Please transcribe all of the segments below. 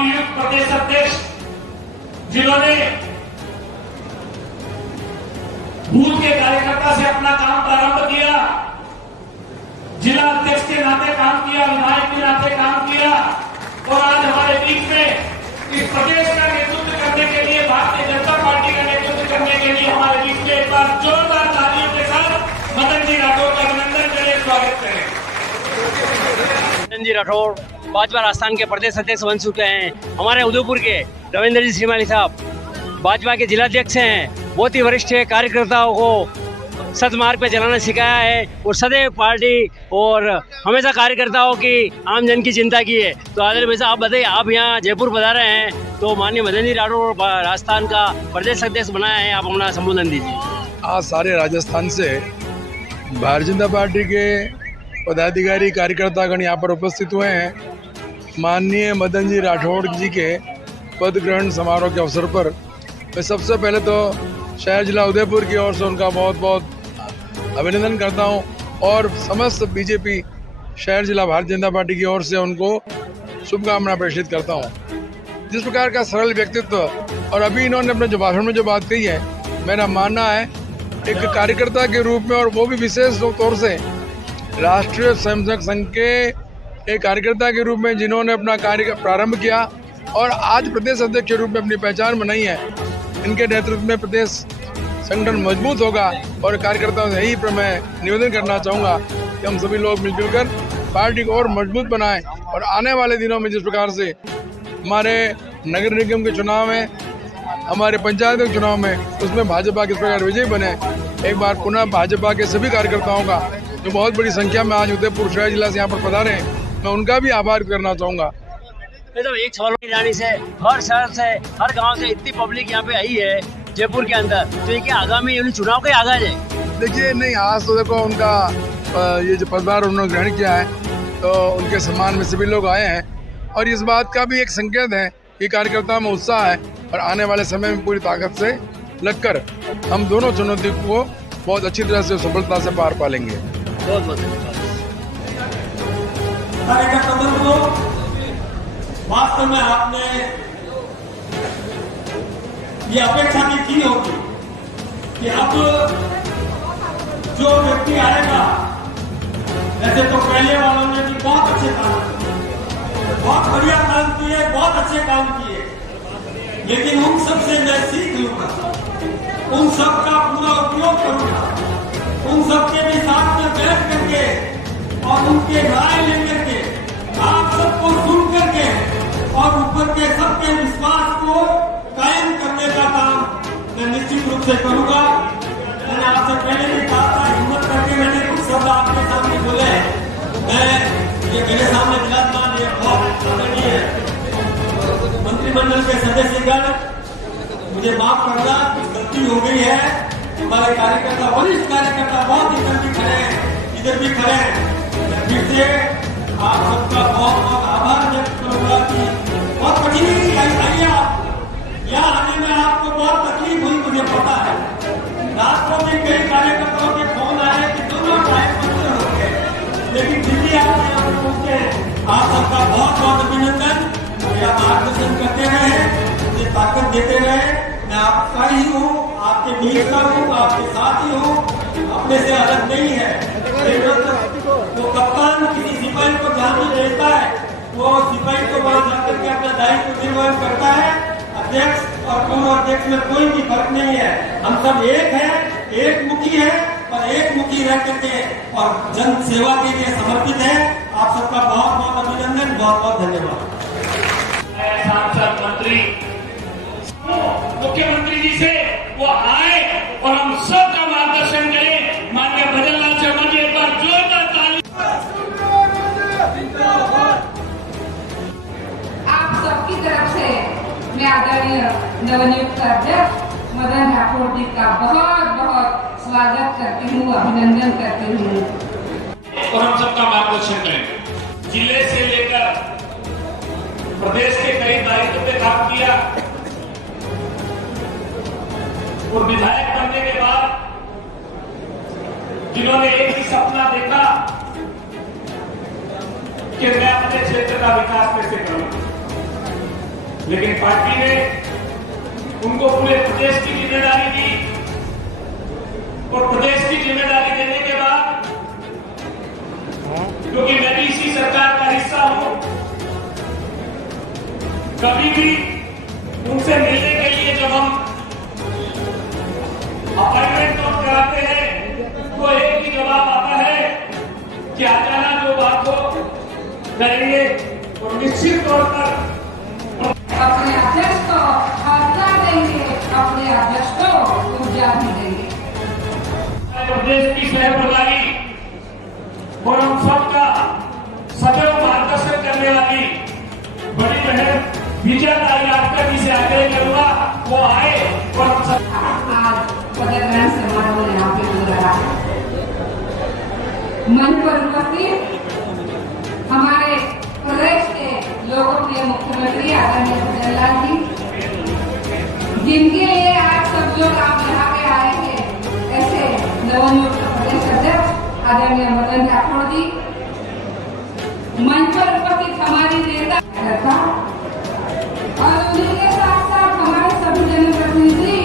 नवनियुक्त प्रदेश अध्यक्ष जिन्होंने बूथ के कार्यकर्ता से अपना काम प्रारंभ किया, जिला अध्यक्ष के नाते काम किया, विधायक के नाते काम किया और आज हमारे बीच में इस प्रदेश का नेतृत्व करने के लिए, भारतीय जनता पार्टी का नेतृत्व करने के लिए हमारे बीच में एक बार जोरदार तालियों के साथ मदन जी राठौर का अभिनंदन करें, स्वागत करें। मदन जी राठौर भाजपा राजस्थान के प्रदेश अध्यक्ष बन चुके हैं। हमारे उदयपुर के रविंद्र जी श्रीमाली साहब भाजपा के जिलाध्यक्ष हैं। बहुत ही वरिष्ठ कार्यकर्ताओं को सदमार्ग पे चलाना सिखाया है और सदैव पार्टी और हमेशा कार्यकर्ताओं की आम जन की चिंता की है। तो आदरणीय भाई साहब, आप बताइए, आप यहाँ जयपुर पधारे हैं तो माननीय मदन जी राठौर राजस्थान का प्रदेश अध्यक्ष बनाया है, आप अपना संबोधन दीजिए। आज सारे राजस्थान से भारतीय जनता पार्टी के पदाधिकारी कार्यकर्तागण यहाँ पर उपस्थित हुए हैं। माननीय मदन जी राठौर जी के पद ग्रहण समारोह के अवसर पर मैं सबसे पहले तो शहर जिला उदयपुर की ओर से उनका बहुत बहुत अभिनंदन करता हूं और समस्त बीजेपी शहर जिला भारतीय जनता पार्टी की ओर से उनको शुभकामना प्रेषित करता हूं। जिस प्रकार का सरल व्यक्तित्व और अभी इन्होंने अपने जो भाषण में जो बात कही है, मेरा मानना है एक कार्यकर्ता के रूप में और वो भी विशेष तौर से राष्ट्रीय स्वयंसेवक संघ के एक कार्यकर्ता के रूप में जिन्होंने अपना कार्य प्रारंभ किया और आज प्रदेश अध्यक्ष के रूप में अपनी पहचान बनाई है। इनके नेतृत्व में प्रदेश संगठन मजबूत होगा और कार्यकर्ताओं से यही मैं निवेदन करना चाहूँगा कि हम सभी लोग मिलजुल कर पार्टी को और मजबूत बनाएं और आने वाले दिनों में जिस प्रकार से हमारे नगर निगम के चुनाव में, हमारे पंचायत के चुनाव में, उसमें भाजपा किस प्रकार विजयी बने, एक बार पुनः भाजपा के सभी कार्यकर्ताओं का जो बहुत बड़ी संख्या में आज उदयपुर शहर जिला से यहाँ पर पधारे हैं, मैं उनका भी आभार करना चाहूँगा। तो एक सवाल की जानी से हर शहर से, हर गांव से इतनी पब्लिक यहाँ पे आई है जयपुर के अंदर, तो ये क्या आगामी चुनाव के आगाज है? देखिए, नहीं, आज तो देखो उनका ये जो पदभार उन्होंने ग्रहण किया है तो उनके सम्मान में सभी लोग आए हैं और इस बात का भी एक संकेत है कि कार्यकर्ताओं में उत्साह है और आने वाले समय में पूरी ताकत से लगकर हम दोनों चुनौती को बहुत अच्छी तरह से सफलता से पार पालेंगे। बहुत बहुत वास्तव में आपने ये अपेक्षा भी की होगी कि अब जो व्यक्ति आएगा, वैसे तो पहले वालों ने भी बहुत अच्छे काम किए, बहुत बढ़िया काम किए, बहुत अच्छे काम किए, लेकिन उन सबसे मैं सीख लूंगा, उन सब का पूरा उपयोग करूंगा, उन सबके भी साथ में बैठ करके और उनके राय लेकर के आप सबको सुन करके और ऊपर के सबके विश्वास को कायम करने का काम मैं निश्चित रूप से करूंगा। मैंने आपसे पहले भी कहा था, हिम्मत करके मैंने कुछ शब्द आपके सामने बोले। मैं ये मेरे सामने विराजमान ये बहुत आदरणीय मंत्रिमंडल के सदस्यगण, मुझे माफ करना, कुछ गलती हो गई है। हमारे कार्यकर्ता, वरिष्ठ कार्यकर्ता बहुत इधर भी खड़े हैं, इधर भी खड़े हैं। मैं फिर से आप सबका बहुत बहुत आभार व्यक्त करूंगा कि बहुत कठिनाई आई आप यहाँ आने में, आपको बहुत तकलीफ हुई, मुझे पता है। रात को भी कई कार्यकर्ताओं के फोन आए कि दोनों टाइम बंद हो गए, लेकिन फिर भी आप यहाँ पर पहुंचे। आप सबका बहुत बहुत अभिनंदन। मेरा मार्गदर्शन करते रहे, मुझे ताकत देते रहे। मैं आपका ही हूँ, आपके बीच का हूँ, आपके साथ ही हूँ, अपने से अलग नहीं है। वो कप्तान किसी सिपाही को जहाँ भी भेजता है, वो सिपाही को वहां जाकर के अपना दायित्व निर्वहन करता है। अध्यक्ष और पूर्व अध्यक्ष में कोई भी फर्क नहीं है, हम सब एक हैं, एक मुखी है और एक मुखी रह करके और जन सेवा के लिए समर्पित है। आप सबका बहुत बहुत अभिनंदन, बहुत बहुत धन्यवाद। सांसद, मंत्री, मुख्यमंत्री जी से वो आए और हम सबका मार्गदर्शन करें। माननीय भजनलाल शर्मा जी, एक बार जोरदार ताली। आप सबकी तरफ से मैं आदरणीय नवनियुक्त अध्यक्ष मदन राठौर जी का बहुत बहुत स्वागत करती हूँ, अभिनंदन करती हूँ और हम सबका मार्गदर्शन करें। जिले से लेकर प्रदेश के कई दायित्व पे काम किया और विधायक बनने के बाद जिन्होंने एक ही सपना देखा कि मैं अपने क्षेत्र का विकास कैसे करूं, लेकिन पार्टी ने उनको पूरे प्रदेश की जिम्मेदारी दी और प्रदेश की जिम्मेदारी देने के बाद, क्योंकि मैं भी इसी सरकार का हिस्सा हूं, कभी भी उनसे मिलने के लिए जब हम अपॉइंटमेंट नोट कराते हैं तो एक ही जवाब आता है कि आ जाना, जो बात को करेंगे और निश्चित तौर पर अपने अध्यक्ष को हौसला देंगे, अपने अध्यक्ष को ऊर्जा भी देंगे। प्रदेश की सहप्रभारी और हम सबका सदैव मार्गदर्शन करने वाली बड़ी बहन विजय राजकर जी से आग्रह करूंगा वो आए और हम सब आज पदक ग्रहण समारोह यहाँ पे हो रहा है। मंच पर उपस्थित हमारे प्रदेश के लोकप्रिय मुख्यमंत्री आदरणीय जवाहरलाल जी, जिनके लिए आज सब लोग आप यहाँ पे आए हैं, ऐसे नवनियुक्त प्रदेश अध्यक्ष आदरणीय मदन राठौड़ जी, मंच पर उपस्थित हमारी नेता था और उन्हीं के साथ साथ हमारे सभी जनप्रतिनिधि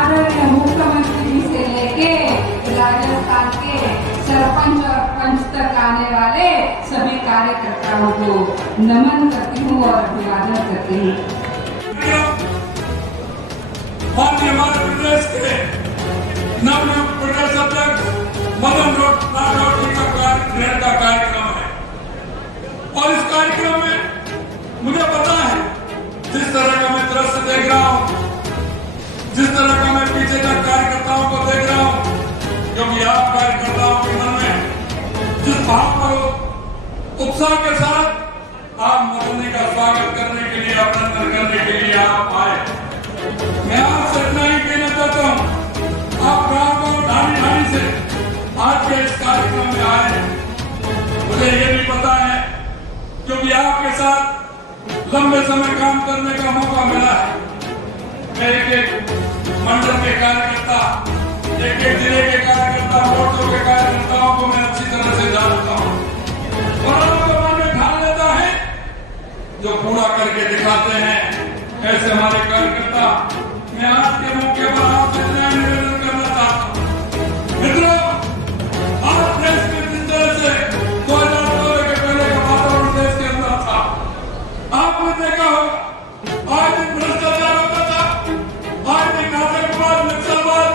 आदरणीय मुख्यमंत्री जी से लेके राजस्थान के सरपंच और पंच तक आने वाले सभी कार्यकर्ताओं को नमन करती हूँ और अभिवादन करती हूँ। माननीय हमारे प्रदेश के नवनियुक्त प्रदेश अध्यक्ष मदन राठौड़ जी का ग्रहण का कार्यक्रम है और इस कार्यक्रम में मुझे पता है जिस तरह का मैं दृश्य देख रहा हूँ, जिस तरह का मैं पीछे तक कार्यकर्ताओं को देख रहा हूँ, क्योंकि आप कार्यकर्ताओं के मन में जिस भाव को उत्साह के साथ आप मदन जी का स्वागत करने के लिए, अभिनंदन करने के लिए आप आए। मैं आपसे इतना ही कहना चाहता हूँ, आप गांव ढाणी ढाणी से आज के इस कार्यक्रम में आए। मुझे ये भी पता है क्योंकि आपके साथ लंबे समय काम करने का मौका मिला है। मैं एक मंडल के कार्यकर्ता, एक जिले के कार्यकर्ता, मोर्चों के कार्यकर्ताओं को मैं अच्छी तरह से जानता हूँ और आपको मन में ठान लेता है जो पूरा करके दिखाते हैं ऐसे हमारे कार्यकर्ता। मैं आज के मौके पर आपसे निवेदन करना चाहता हूँ, मित्रों, आज देश में जिस तरह से 2014 के पहले का वातावरण देश के अंदर था, आपने देखा होगा आज एक भ्रष्टाचार होता था, आज एक आतंकवाद, नक्सलवाद,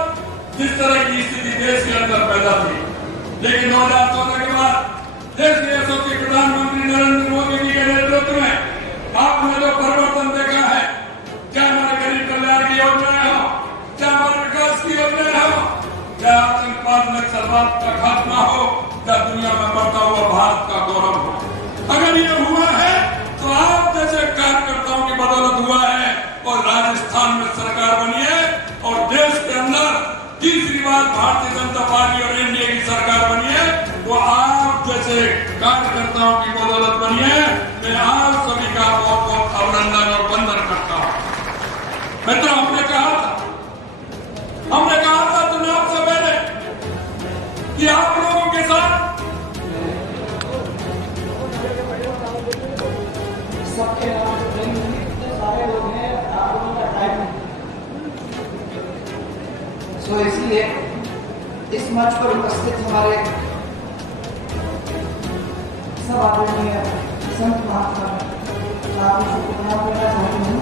जिस तरह की स्थिति देश के अंदर पैदा थी। लेकिन 2014 के बाद देश के यशस्वी प्रधानमंत्री नरेंद्र मोदी जी के नेतृत्व में आपने जो परिवर्तन देखा है, चाहे हमारे गरीब कल्याण की योजनाएं हो, चाहे हमारे विकास की योजनाएं हो, चाहे आतंकवाद, नक्सलवाद का खात्मा हो, चाहे दुनिया में बढ़ता हुआ भारत का गौरव हो, अगर ये हुआ है तो आप जैसे कार्यकर्ताओं की बदौलत हुआ है और राजस्थान में सरकार बनी है और देश के अंदर तीसरी बार भारतीय जनता पार्टी और एनडीए की सरकार बनी है, वो आप जैसे कार्यकर्ताओं की बदौलत बनी है। मैं आप सभी का बहुत बहुत अभिनंदन और वंदन करता हूँ। मित्रों, हमने कहा था चुनाव से पहले कि आप लोगों के साथ सबके सारे लोग हैं, आप लोगों का टाइम है, तो इसलिए इस मंच पर उपस्थित हमारे सब आदरणीय संत महात्मा प्रणाम करना चाहती हूँ।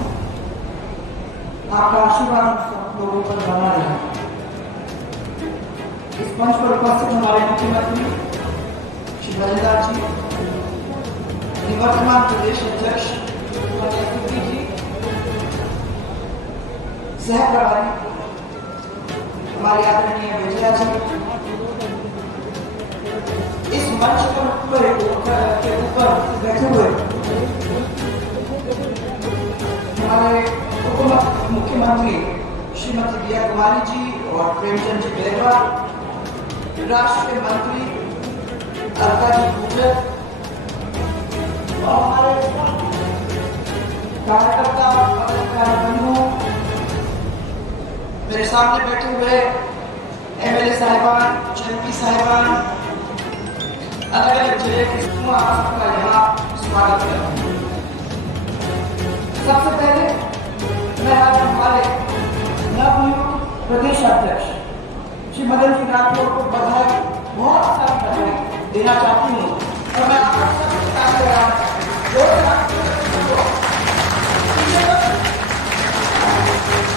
आपका आशीर्वाद सब लोगों पर बना रहे। इस मंच पर उपस्थित हमारे मुख्यमंत्री श्री जवाहरलाल जी, निवर्तमान प्रदेश अध्यक्ष जी, सह प्रभारी हमारे आदरणीय विजया जी, इस मंच पर के ऊपर बैठे हुए हमारे उप मुख्यमंत्री श्रीमती दिया कुमारी जी और प्रेमचंद जी बेरवा, राष्ट्र के मंत्री अलका जी गुजर और हमारे कार्यकर्ता कार्यबंधु, मेरे सामने बैठे हुए एमएलए साहिबान, एमपी साहिबान, अलग अलग जिले के आपका यहाँ स्वागत है। सबसे पहले मैं आज हमारे नवनियुक्त प्रदेश अध्यक्ष श्री मदन जी राठौर को बधाई, बहुत सारी बधाई देना चाहती हूँ और मैं आप सबसे बता रहा हूँ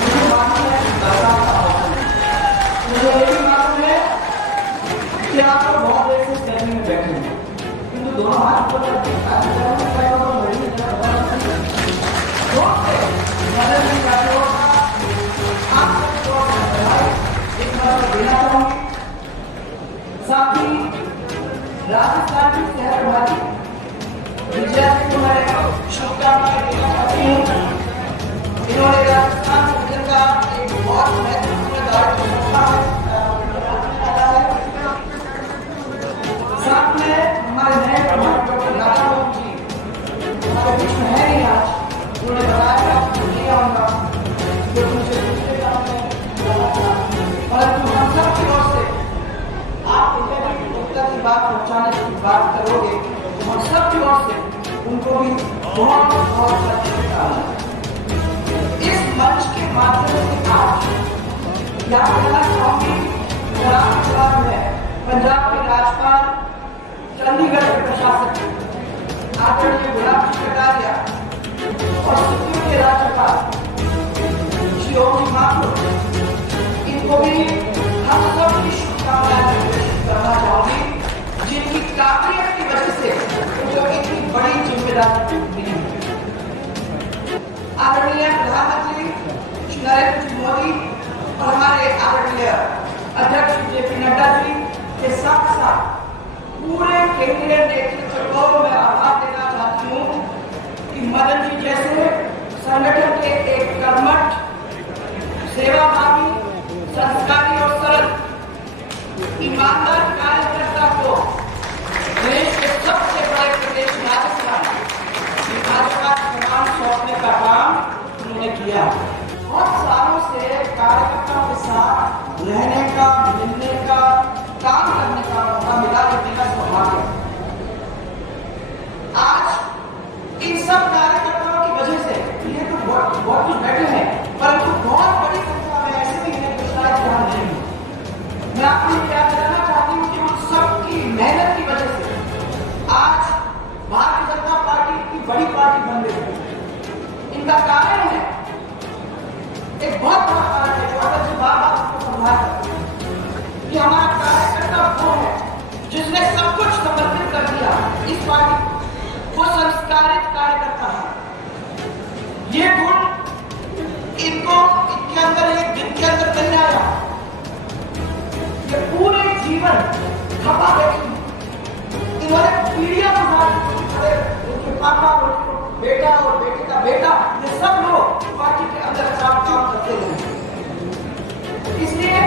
मुझे मालूम है कि बरसात का मौसम है, मुझे ये भी मालूम है कि आप लोग बहुत देर से गर्मी में बैठे हैं, किंतु दोनों हाथ को करके साथ ही राजस्थान की शहर वाली विजया जी को मैं शुभकामनाएं देना चाहती हूँ। इन्होंने राजस्थान राज्य का एक बहुत महत्वपूर्ण दायित्व संभाला है। साथ में हमारे नए प्रधान डॉक्टर राठौर जी हमारे बीच में है नहीं आज, उन्होंने बताया नहीं आऊंगा जो मुझे दूसरे काम में परंतु हम सब की ओर से आप एकता की बात पहुंचाने की बात करोगे तो हम सब की ओर से उनको भी बहुत बहुत शुभकामनाएं। इस मंच के माध्यम से आज क्या कहना चाहूंगी, आपके जवाब है पंजाब के राज्यपाल, चंडीगढ़ के प्रशासक आदरणीय गुलाब जी कटारिया और सिक्किम के राज्यपाल श्री ओम माथुर, इनको भी हम सब की शुभकामनाएं करना चाहूंगी, जिनकी काबिलियत की वजह से उनको इतनी बड़ी जिम्मेदारी मिली। आदरणीय प्रधानमंत्री श्री नरेंद्र मोदी और हमारे आदरणीय अध्यक्ष जेपी नड्डा जी के साथ साथ पूरे केंद्रीय नेतृत्व को मैं आभार देना चाहती हूँ कि मदन जी जैसे संगठन के एक कर्मठ, सेवाभावी, संस्कारी और सरल ईमानदार कार्यकर्ता को देश के सबसे बड़े प्रदेश राजस्थान भाजपा चुनाव सौंपने का काम उन्होंने किया। बहुत सालों से कार्यकर्ताओं के साथ रहने का, मिलने का, काम करने का मौका मिला, जो मेरा सौभाग्य। आज इन सब कार्यकर्ताओं की वजह से ये तो बहुत कुछ बैठे हैं, परंतु बहुत बड़ी संख्या में ऐसे भी हैं जो शायद यहाँ नहीं है। मैं आपको क्या बताना चाहती हूँ कि उन सबकी मेहनत की वजह से आज भारतीय जनता पार्टी की बड़ी पार्टी बन गई है। इनका कारण है, एक बहुत बड़ा कारण है जो अगर जी बार-बार उसको समझाते कि हमारा कार्यकर्ता वो है जिसने सब कुछ समर्पित कर दिया इस पार्टी को, वो संस्कारित कार्यकर्ता है। ये गुण इनको इनके अंदर एक दिन के अंदर मिल आया, ये पूरे जीवन खपा बैठी। इन्होंने पीढ़ियां गुजारी, उनके पापा और बेटा और बेटे का बेटा, ये सब लोग पार्टी के अंदर काम करते हैं। इसलिए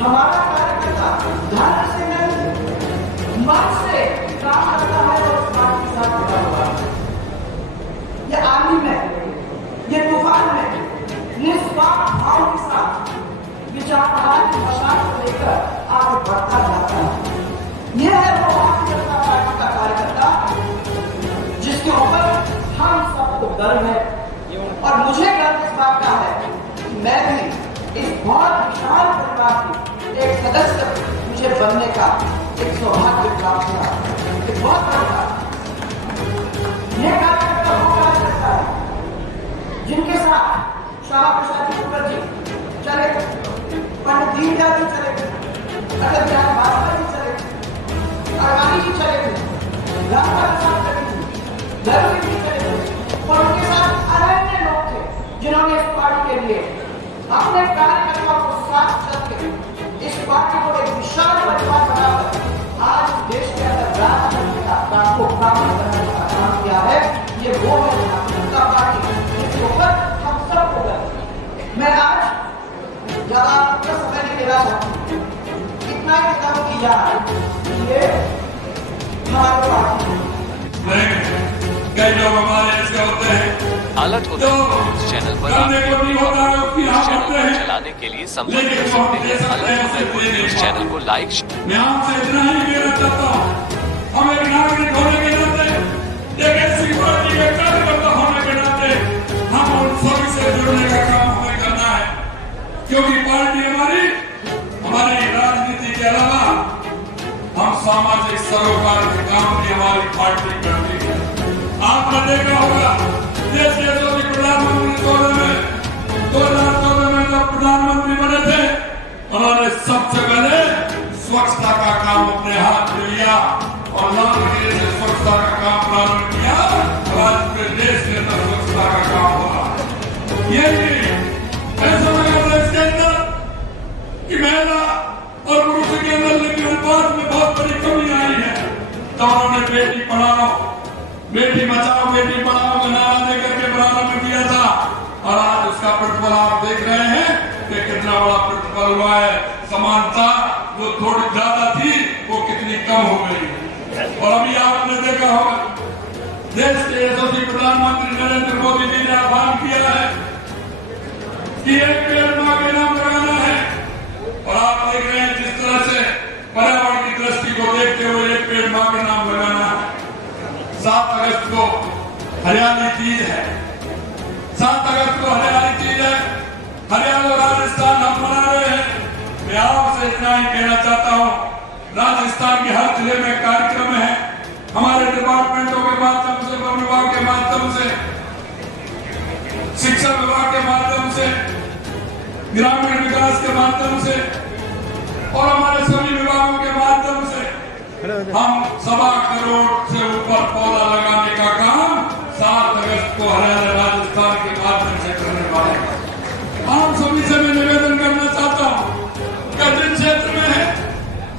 हमारा कार्यकर्ता धर्म से नहीं, मन से काम करता है और पार्टी के साथ जुड़ा हुआ है। ये आंधी में, ये तूफान में निस्वार्थ भाव के साथ विचारधारा की मशाल को लेकर आगे बढ़ता जाता है। यह है वो भारतीय जनता पार्टी का कार्यकर्ता जिसके ऊपर हम सबको गर्व है, और मुझे गर्व इस बात का है कि मैं भी इस बहुत विशाल परिवार की एक सदस्य मुझे बनने का एक सौभाग्य प्राप्त हुआ। एक बहुत बड़ी बात, यह कार्यकर्ता वो कार्यकर्ता है जिनके साथ श्यामा प्रसाद मुखर्जी चले, पंडित दीनदयाल जी चले, अटल बिहारी वाजपेयी जी चले, अडवाणी जी चले थे, रामपाल साहब चले थे, नेहरू जी चले थे, और उनके साथ अनन्य लोग थे जिन्होंने इस पार्टी के लिए अपने कार्यकर्ताओं को साथ चलकर इस पार्टी को एक विशाल परिवार बनाकर आज देश के अंदर राज करने का काम को प्राप्त करने का काम किया है। ये वो है भारतीय जनता पार्टी जिसके ऊपर हम सबको गर्व। मैं आज ज्यादा समय नहीं देना चाहती, इतना ही कहता हूँ कि यार ये हमारी पार्टी कई लोग हमारे ऐसे होते हैं अलर्ट होता है न्यूज चैनल पर आप न्यूज चैनल को चलाने के लिए संपर्क कर सकते हैं। अलर्ट होता है न्यूज चैनल को लाइक। मैं आपसे इतना ही कहना चाहता हूँ, हम एक नागरिक होने के नाते, एक ऐसी पार्टी के कार्यकर्ता होने के नाते हम क्योंकि पार्टी हमारी राजनीति के अलावा हम सामाजिक सरोकार के काम भी हमारी पार्टी करती है। आपने देखा होगा देश के प्रधानमंत्री 2014 में जब प्रधानमंत्री बने थे, उन्होंने सबसे पहले स्वच्छता का काम अपने हाथ में लिया और लालकिले से स्वच्छता का काम प्रारंभ किया और आज पूरे देश के अंदर स्वच्छता का काम हो रहा है। ये ऐसा लगा देश के अंदर कि महिला और पुरुष के अंदर लिंग अनुपात में बहुत बड़ी कमी आई है, तो उन्होंने बेटी पढ़ाओ बेटी बचाओ बेटी पढ़ाओ का नारा देकर के प्रारंभ किया था और आज उसका प्रतिफल आप देख रहे हैं कि कितना बड़ा प्रतिफल हुआ है। समानता जो थोड़ी ज्यादा थी वो कितनी कम हो गई। और अभी आपने देखा होगा देश के यशस्वी प्रधानमंत्री नरेंद्र मोदी जी ने आह्वान किया है कि एक पेड़ मां के नाम लगाना है और आप देख रहे हैं जिस तरह से पर्यावरण की दृष्टि को देखते हुए एक पेड़ मां के नाम लगाना है। 7 अगस्त को हरियाली तीज है, 7 अगस्त को हरियाली तीज है। हरियाणा और राजस्थान हम मना रहे हैं। मैं आपसे इतना ही कहना चाहता हूँ, राजस्थान के हर जिले में कार्यक्रम है, हमारे डिपार्टमेंटों के माध्यम से, वन विभाग के माध्यम से, शिक्षा विभाग के माध्यम से, ग्रामीण विकास के माध्यम से और हमारे सभी विभागों के माध्यम से हम 1.25 करोड़ से ऊपर पौधा लगाने का काम 7 अगस्त को हरियाणा राजस्थान के माध्यम से करने वाले हैं। हम सभी से मैं निवेदन करना चाहता हूँ कि जिन क्षेत्र में है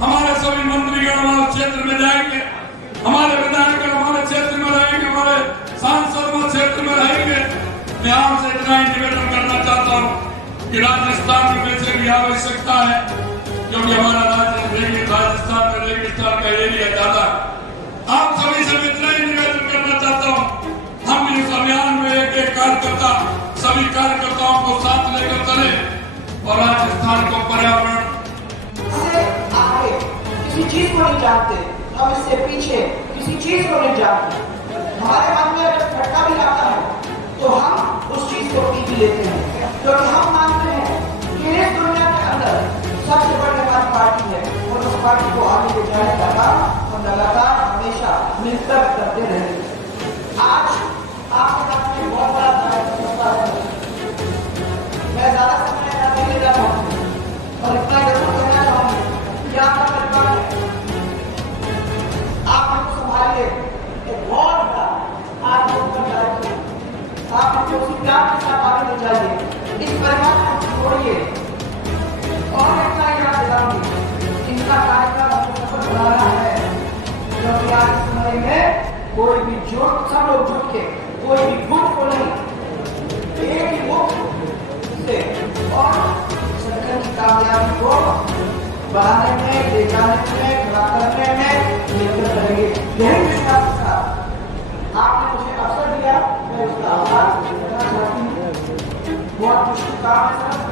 हमारे सभी मंत्रीगण हमारे क्षेत्र में जाएंगे, हमारे विधायक हमारे क्षेत्र में रहेंगे, हमारे सांसद हमारे क्षेत्र में रहेंगे। मैं आपसे इतना ही निवेदन करना चाहता हूँ कि राजस्थान में वैसे भी आवश्यकता है क्योंकि हमारा राजस्थान में रेगिस्तान का एरिया ज्यादा है। आप सभी से इतना ही निवेदन करना चाहता हूँ, हम इस अभियान में एक कार्यकर्ता सभी कार्यकर्ताओं को साथ लेकर चले और राजस्थान को पर्यावरण से आगे किसी चीज को नहीं जानते, हम इससे पीछे किसी चीज को नहीं जानते। हमारे मन में अगर खटका भी आता है तो हम उस चीज को पी भी लेते हैं क्योंकि हम मानते हैं कि इस दुनिया के अंदर सबसे बड़ी हमारी पार्टी है और उस पार्टी को आगे ले जाने का काम हम लगातार हमेशा मिलकर करते रहेंगे। आज आपके साथ में बहुत बड़ा दायित्व है, मैं ज्यादा समय नहीं ले रहा हूँ और इतना जरूर कहना चाहूंगी कि आपका परिवार आप हमको संभालिए, एक बहुत बड़ा आपको दायित्व, आप हमको उसी प्यार के साथ आगे ले जाइए, इस परिवार को छोड़िए। और इतना याद दिलाऊंगी, इनका कार्यक्रम आपको सफल बनाना है क्योंकि आज इस समय में कोई भी जुट, सब लोग जुट के कोई भी गुट को नहीं, एक ही मुक्त से और संगठन की कामयाबी को बढ़ाने में, ले जाने में, खड़ा करने में मिलकर करेंगे। यही विश्वास के साथ आपने मुझे अवसर दिया, मैं उसका आभार करना चाहती हूँ। बहुत मुश्किल काम है सर,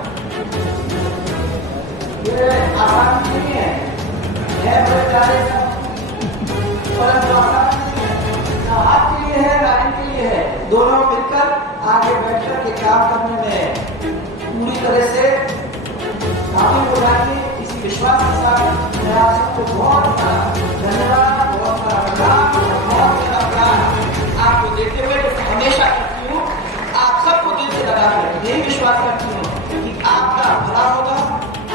ये आसान नहीं है बड़े प्यारे परंतु आसान नहीं है, ना हाथ के लिए है ना इनके लिए है, दोनों मिलकर आगे बैठकर के काम करने में पूरी तरह से शामिल हो जाएंगे। इसी विश्वास के साथ मैं आप सबको बहुत धन्यवाद, बहुत बहुत प्यार आपको देते हुए हमेशा करती हूँ, आप सबको दिल से लगा कर यही विश्वास करती हूँ कि आपका भला होगा,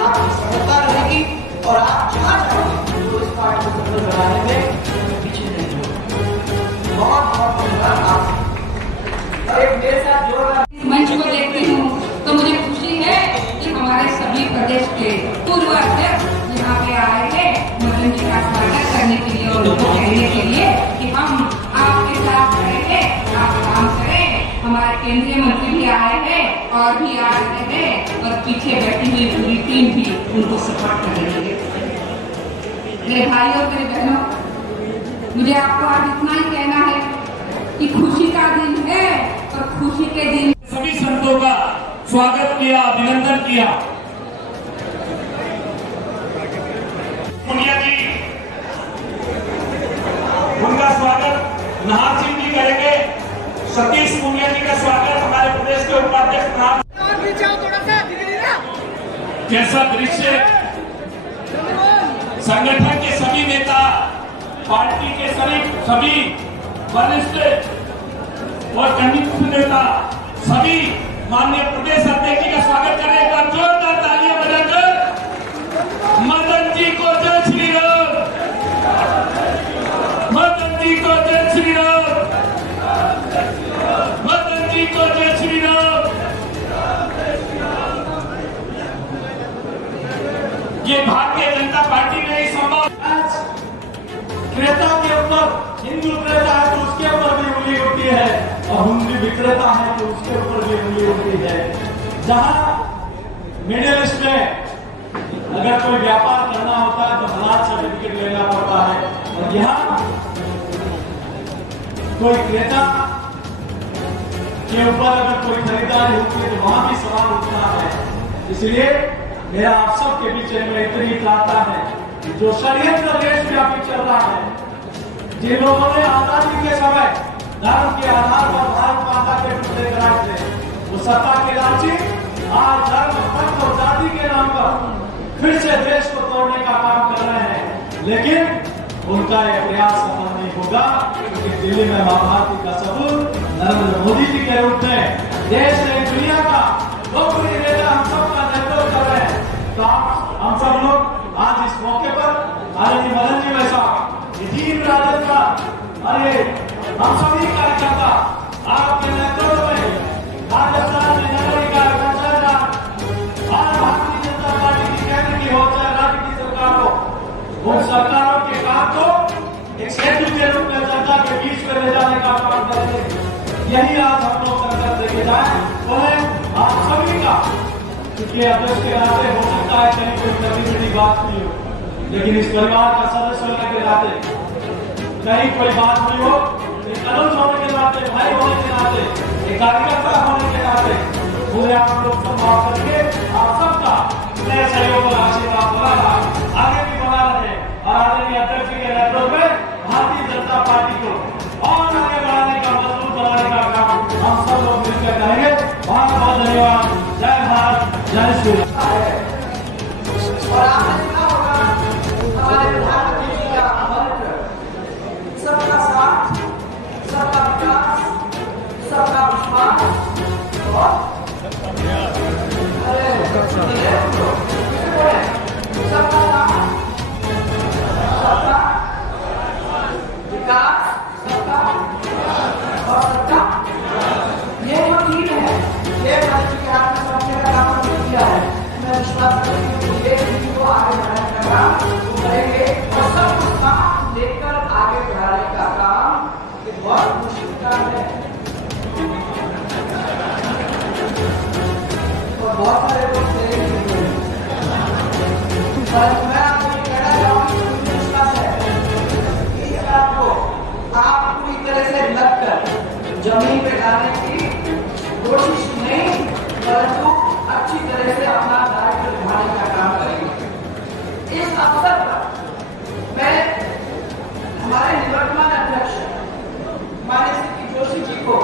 आपकी सफलता रहेगी और आप जहाँ चाहोगे तो इस पार्टी को सफल बनाने में पीछे नहीं होगा। बहुत बहुत धन्यवाद आपसे। और एक मेरे साथ जोड़ मंच को देखती हूँ तो मुझे खुशी है कि हमारे सभी प्रदेश के पूर्व अध्यक्ष यहाँ पे आए हैं मदन जी का स्वागत करने के लिए और उनको कहने के लिए कि हम आपके साथ रहेंगे, आप काम करें। हमारे केंद्रीय मंत्री भी आए हैं और भी आ रहे हैं और पीछे बैठी हुई पूरी टीम भी उनको सपोर्ट कर रही है। मेरे भाइयों मेरे बहनों, मुझे आपको आज इतना ही कहना है कि खुशी का दिन है और खुशी के दिन सभी संतों का स्वागत किया, अभिनंदन किया। मुनिया जी उनका स्वागत नाहर सिंह जी करेंगे। सतीश मुनिया जी का स्वागत हमारे प्रदेश के उपाध्यक्ष नाहर। ऐसा दृश्य संगठन के सभी नेता, पार्टी के सभी वरिष्ठ और कनिष्ठ नेता, सभी माननीय प्रदेश अध्यक्ष जी का स्वागत करें। एक बार जोरदार तालियां बजाकर मदन जी को जय श्री राम, मदन जी को जय श्री राम, मदन जी को जय श्री राम। ये भारतीय जनता पार्टी ने इस संभव क्रेता के ऊपर हिंदू क्रेता है तो उसके ऊपर भी उंगली होती है, और हिंदू विक्रेता है तो उसके ऊपर भी उंगली होती है। जहां मिडिल ईस्ट में अगर कोई व्यापार करना होता है तो हलाल सर्टिफिकेट लेना पड़ता है, और यहाँ कोई क्रेता के ऊपर अगर कोई खरीदारी होती है तो वहां भी सवाल उठता है। इसलिए मेरा आप सबके बीच में इतनी चाहता है, जो षड्यंत्र देशव्यापी चल रहा है, जिन लोगों ने आजादी के समय धर्म के आधार पर भारत माता के टुकड़े कराए थे, वो सत्ता के लालची आज धर्म, पंथ और जाति के नाम पर फिर से देश को तोड़ने का काम कर रहे हैं। लेकिन उनका यह प्रयास सफल नहीं होगा, क्योंकि दिल्ली में मां भारती का सबूत नरेंद्र मोदी जी के रूप में देश ने दुनिया का लोकप्रिय नेता हम सबका नेतृत्व कर रहे हैं। तो हम सब लोग आज इस मौके पर आदरणीय मदन जी वैसा टीम राजद का, अरे हम सभी कार्यकर्ता आपके नेतृत्व में राजस्थान में नगरीय कार्यकर्ता और भारतीय जनता पार्टी की केंद्र की हो चाहे राज्य की सरकार हो, उन सरकारों के काम को एक सेतु के रूप में जनता के बीच में ले जाने का काम करेंगे। यही आज हम लोग संकल्प लेके जाए वो है आप सभी का, क्योंकि अध्यक्ष के नाते हो सकता है कहीं कोई कभी बात नहीं हो, लेकिन इस परिवार का सदस्य होने के नाते कहीं कोई बात नहीं हो, एक अनुज होने के नाते, भाई होने के नाते, एक कार्यकर्ता होने के नाते पूरे आप लोग संभाल करके आप सबका मेरे सहयोग और आशीर्वाद बना रहा, आगे भी बना रहे, और आदरणीय अध्यक्ष के नेतृत्व में भारतीय जनता पार्टी को और आगे बढ़ाने का, मजबूत बनाने का काम हम सब लोग मिलकर करेंगे। बहुत बहुत धन्यवाद। जय भारत, जय श्री राम। और आपने सुना होगा हमारे प्रधानमंत्री जी का मंत्र, सबका साथ, सबका विकास, सबका विश्वास और सबका साथ, सबका विकास, सबका और सबका, ये जो तीन है, ये राज्य के हाथ में सबने का काम किया है। मैं विश्वास करती हूँ ये टीम को आगे बढ़ाने का काम वो करेंगे, और सबको साथ लेकर आगे बढ़ाने का काम ये बहुत मुश्किल काम है, और बहुत सारे लोग करेंगे। पर मैं आपको ये कहना चाहूँगी, मुझे विश्वास है कि इस बात को आप पूरी तरह से लगकर जमीन पे लाने की कोशिश नहीं, परंतु अच्छी तरह से अपना दायित्व निभाने का काम करेंगे। इस अवसर पर मैं हमारे निवर्तमान अध्यक्ष माननीय श्री जोशी जी को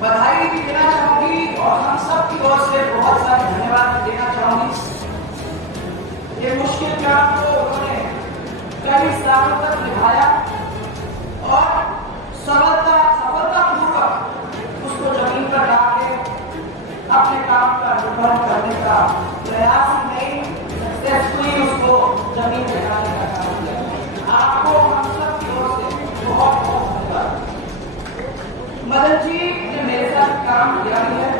बधाई भी देना चाहूंगी, और हम सब की ओर से बहुत सारे धन्यवाद देना चाहूंगी। ये मुश्किल काम को उन्होंने कई सालों तक निभाया और सफलतापूर्वक उसको जमीन पर ला के अपने काम का निर्वहन करने का प्रयास ही नहीं, सक्सेसफुली उसको जमीन पर लाने का काम किया। आपको हम सब की ओर से बहुत बहुत धन्यवाद। मदन जी ने मेरे साथ काम किया भी है,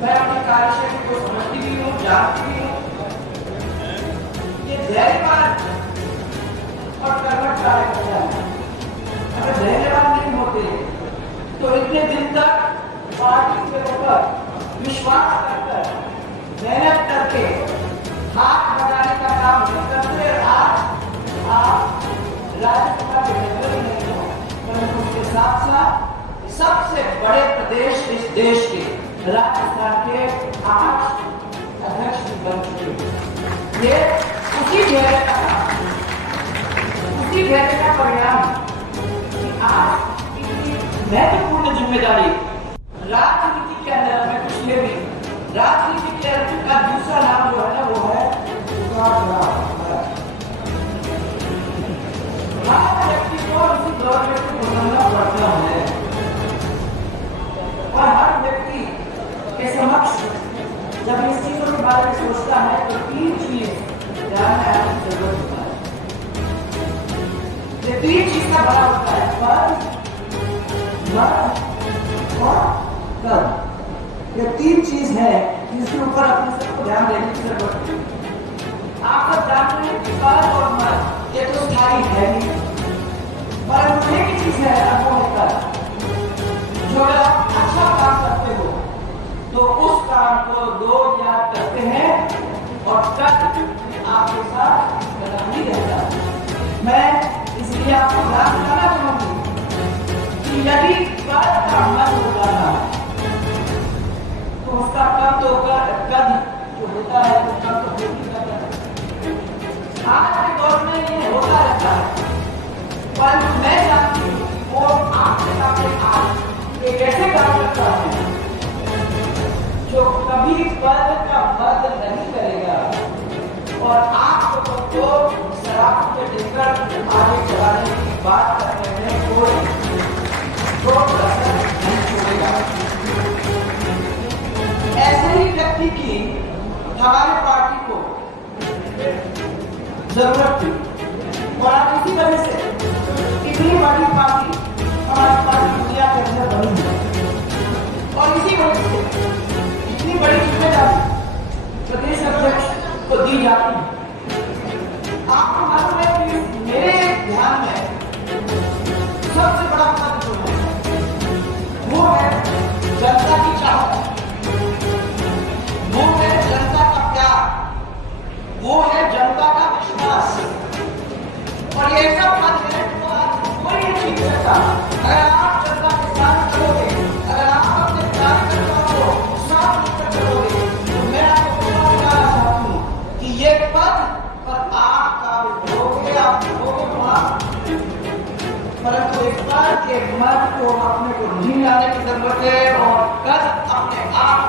मैं अपनी कार्यशैली को समझती भी हूँ, जानती भी हूँ। ये धैर्यवान और कर्मठ कार्यकर्ता है, अगर धैर्यवान नहीं होते तो इतने दिन तक पार्टी के ऊपर विश्वास करकर मेहनत करके हाथ बनाने का काम नहीं करते। आज आप राज्यसभा के मेंबर ही नहीं हो, परंतु उसके साथ साथ सबसे बड़े प्रदेश इस देश के राजस्थान के आज अध्यक्ष भी बन चुके। ये उसी धैर्य का काम, उसी धैर्य का परिणाम कि आज इतनी महत्वपूर्ण जिम्मेदारी राजनीति के अंदर में कुछ ये भी राजनीति का दूसरा नाम जो है ना वो है हर व्यक्ति को इसी गवर्नमेंट को बदलना पड़ता है और हर व्यक्ति के समक्ष जब इस चीजों के बारे में सोचता है तो 3 चीज ध्यान में आने की जरूरत होता है। ये 3 चीज का बड़ा होता है पद, मत और कर्म। ये 3 चीज है जिसके ऊपर अपने सबको ध्यान देने की जरूरत है। आप सब जानते हैं कि पद और मत ये तो स्थायी है नहीं, परंतु एक चीज है आपको होकर जो आप अच्छा काम करते हो तो उस काम को लोग याद करते हैं और कल आपके साथ कदम ही रहता है। मैं इसलिए आपको ध्यान दिलाना चाहूंगी कि यदि पद का मन होगा ना तो उसका कद जो होता है वो कद तो होती रहता है। आज के दौर में ये होता रहता है, परंतु मैं जानती हूँ वो आपके सामने आज एक ऐसे काम करता है जो कभी पद का मद नहीं करेगा और आप लोगों को शराब के लेकर आगे चलाने की बात करने में कोई कसर नहीं छोड़ेगा। ऐसे ही व्यक्ति की हमारे पार्टी को जरूरत थी और आज इसी वजह से इतनी बड़ी पार्टी हमारी पार्टी दुनिया के अंदर बनी है और इसी वजह से इतनी बड़ी जिम्मेदारी प्रदेश अध्यक्ष को दी जाती है। आपको मालूम है कि मेरे ध्यान में सबसे बड़ा पद जो है वो है जनता की चाहत, वो है जनता का प्यार, वो है जनता का विश्वास और ये सब पद है तो आज कोई नहीं छीन सकता। अगर आप जनता के साथ करोगे, अगर आप अपने कार्यकर्ताओं को साथ लेकर करोगे तो मैं आपको बताना चाहता हूँ कि ये पद पर आप काबिल होगे, आप होगे वहां, परंतु इस पद के मत को अपने को नहीं लाने की जरूरत है और कद अपने आप